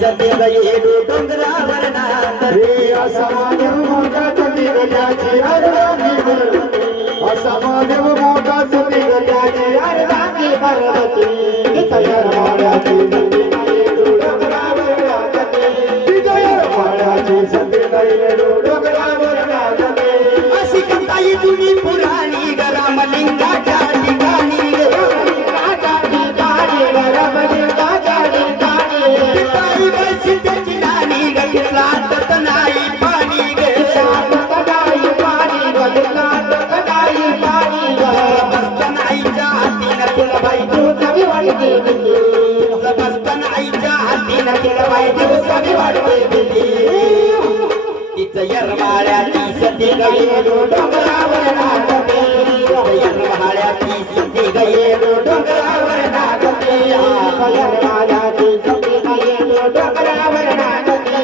सते गयेडो डोंगरावर नांदते असा महादेव मोठा सती गजाची अर्धांगी भरवती असा महादेव मोठा सती गजाची अर्धांगी भरवती तयार माळ्याची सती गयेडो डोंगरावर नांदते तयार माळ्याची सती गयेडो डोंगरावर नांदते अशी कथाई जुनी पुराणी रामलिंगाच्या ठिकाणी पिताई वर्षी त्याची नानी गलाटत नाही पाणी बसताना आईच्या हातीनं तुला बाई बसताना आईच्या हातीनं तुला बाई दिवसावी वाढवते तिचं यरमाळ्याची सती गयेडो डोंगरावर नाचते यरमाळ्याची सती गयेडो डोंगरावर नाचते यरमाळ्याची सती गयेडो डोंगरावर नाचते